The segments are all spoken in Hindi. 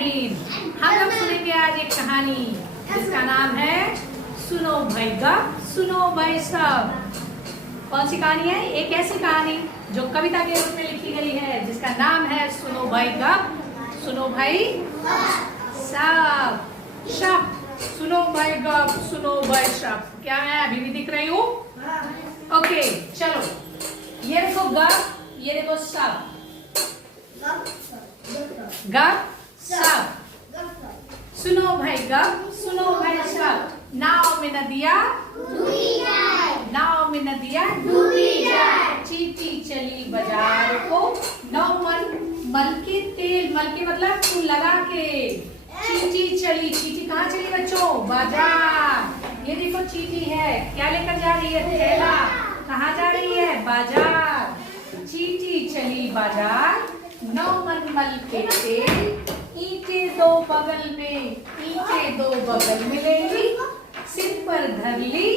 हिंद। हम लोग सुनेंगे आज एक कहानी जिसका नाम है सुनो भाई गप सुनो भाई सब। कौन सी कहानी है? एक ऐसी कहानी जो कविता के रूप में लिखी गई है जिसका नाम है सुनो भाई गप सुनो भाई सब। शब सुनो भाई गप सुनो भाई सब। क्या मैं अभी भी दिख रही हूँ? ओके चलो, ये देखो गप, ये देखो सब। गप सब सुनो भाई गप सुनो भाई सब। नाव में नदिया डूबी जाए, नाव में नदिया डूबी जाए। चींटी चली बाजार को नाव मल के तेल, मल के मतलब फूल लगा के। चींटी चली, चींटी कहाँ चली बच्चों? बाजार। ये देखो चींटी है, क्या लेकर जा रही है? थैला। कहाँ जा रही है? बाजार। चींटी चली बाजार, नाव मल के तेल। ईंटे दो बगल में, ईंटे दो बगल में ले ली। सिर पर धर ली,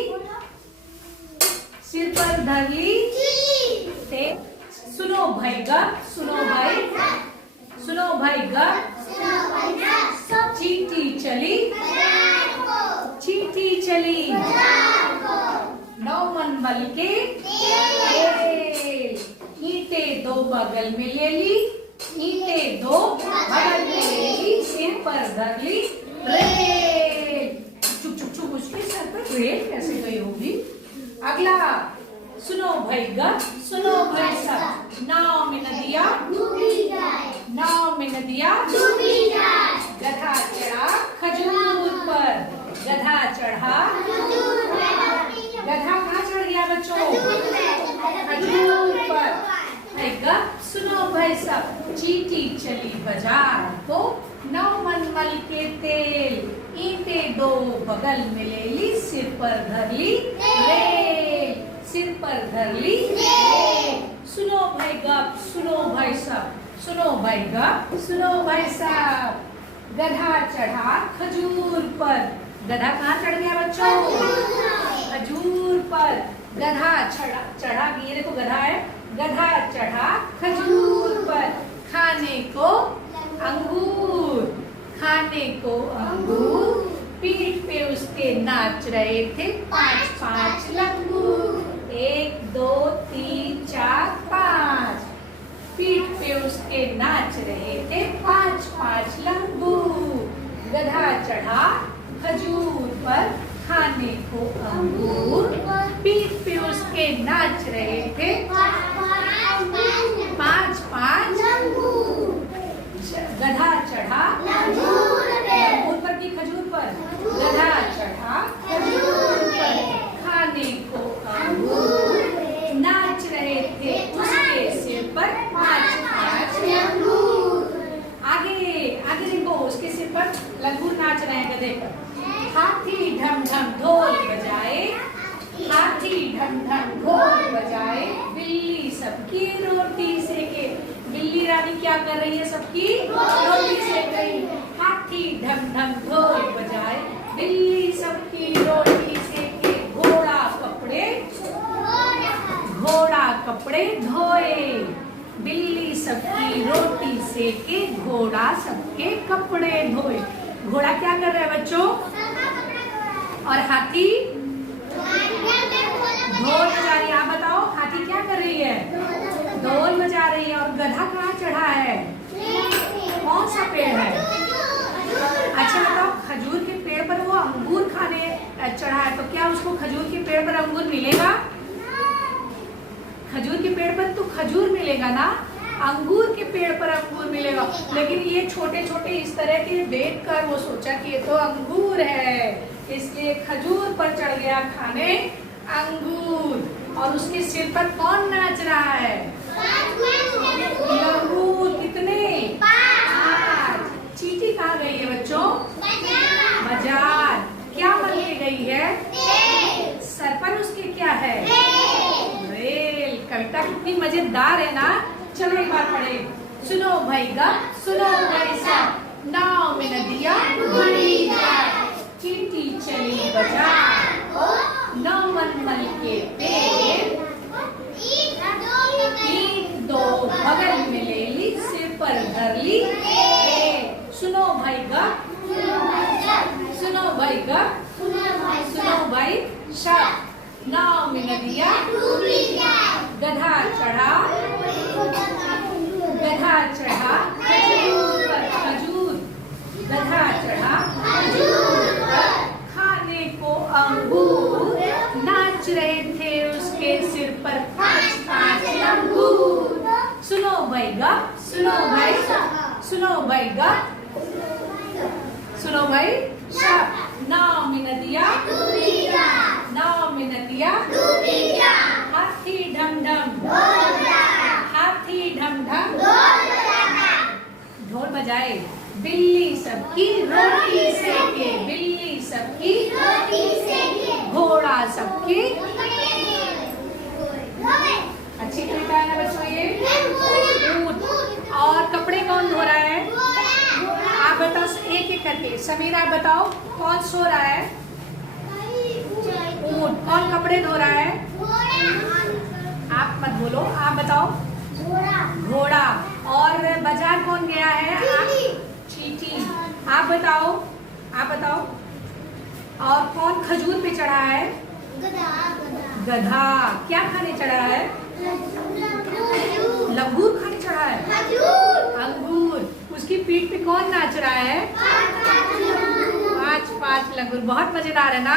सिर पर धर ली। सुनो भाई गप सुनो भाई, सुनो भाई गप। चींटी चली, चींटी चली नाव मल के तेल। ईंटे दो बगल में ले ली, ईंटे दो बगल में ले ली। सिर पर धर ली रेल। चुप चुप चुप, उसके सर पर रेल कैसे गई होगी? अगला सुनो भाई गप सुनो भाई सब। नाव में नदिया डूबी जाए, नाव में नदिया डूबी जाए। गधा चढ़ा खजूर पर, गधा चढ़ा। गधा कहाँ चढ़ गया बच्चों? खजूर पर। गप सुनो भाई सब। चींटी चली बाजार को नाव मल के तेल। ईंटे दो बगल में ले ली, सिर पर धर ली रेल, सिर पर धर ली रेल। सुनो भाई गप सुनो भाई सब, सुनो भाई गप सुनो भाई सब। गधा चढ़ा खजूर पर, गधा कहाँ चढ़ गया बच्चों? खजूर पर। गधा चढ़ा, ये देखो गधा है। गधा चढ़ा खजूर पर, खाने को अंगूर, खाने को अंगूर। पीठ पे उसके नाच रहे थे 5-5 लंगूर। 1 2 3 4 5। पीठ पे उसके नाच रहे थे 5-5 लंगूर। गधा चढ़ा खजूर पर, खाने को अंगूर। पीठ पे उसके नाच रहे थे 5-5 लंगूर। गधा चढ़ा लंगूर पर की खजूर पर, गधा चढ़ा खजूर पर, खाने को अंगूर। नाच रहे थे उसके सिर पर 5-5 लंगूर। आगे आगे देखो, उसके सिर पर लंगूर नाच रहे हैं गधे पर। हाथी ढम ढम ढोल बजाए, हाथी ढम ढम ढोल बजाए। बिल्ली सबकी रोटी सेके, बिल्ली रानी क्या कर रही है? सबकी रोटी सेक रही है। हाथी ढम ढम ढोल बजाए, बिल्ली सबकी रोटी सेके। घोड़ा कपड़े धोए, बिल्ली सबकी रोटी सेके। घोड़ा सबके कपड़े धोए। घोड़ा क्या कर रहा है बच्चों? और हाथी ढोल बजा रही है। आप बताओ हाथी क्या कर रही है? ढोल बजा रही है। और गधा कहाँ चढ़ा है? कौन सा पेड़ है? अच्छा बताओ, खजूर के पेड़ पर वो अंगूर खाने चढ़ा है, तो क्या उसको खजूर के पेड़ पर अंगूर मिलेगा? खजूर के पेड़ पर तो खजूर मिलेगा ना, अंगूर के पेड़ पर अंगूर मिलेगा। लेकिन ये छोटे छोटे इस तरह के देखकर वो सोचा कि ये तो अंगूर है, इसलिए खजूर पर चढ़ गया खाने अंगूर। और उसके सिर पर कौन नाच रहा है? लंगूर। कितने? 5। चींटी कहाँ गई है बच्चों? बाजार। क्या मल के गई है? सर पर उसके क्या है? रेल। कविता कितनी मजेदार है ना। चलो एक बार पढ़े। सुनो भाई गप सुनो भाई सब। नाव में नदिया डूबी जाए, चींटी चली बाजार को नाव मल के तेल। ईंट दो बगल में ले ली, सिर पर धर ली। सुनो भाई गप, सुनो भाई गप, सुनो भाई शप। नाव में नदिया गधा चढ़ा, गधा चढ़ा खजूर पर, खजूर, गधा चढ़ा खजूर पर, खाने को अंगूर, नाच रहे थे उसके सिर पर 5-5 अंगूर। सुनो भाई गप, सुनो भाई, सुनो भाई गप, सुनो भाई शप। नाव में नदिया, नाव में नदिया, हाथी ढम ढम, हाथी ढम ढम ढोल बजाए। बिल्ली सबकी रोटी सेके, बिल्ली सबकी रोटी सेके, घोड़ा सबकी। अच्छी कविता है ना बच्चों ये। ऊंट। और कपड़े कौन धो रहा है? आप बताओ एक एक करके। समीरा आप बताओ कौन सो रहा है? ऊंट। कौन कपड़े धो रहा है? आप मत बोलो, आप बताओ। घोड़ा। और बाजार कौन गया है? चींटी। आप बताओ, आप बताओ। और कौन खजूर पे चढ़ा है? गधा। क्या खाने चढ़ा है? लंगूर खाने चढ़ा है? अंगूर। उसकी पीठ पे कौन नाच रहा है? 5-5 लंगूर। बहुत मजेदार है ना।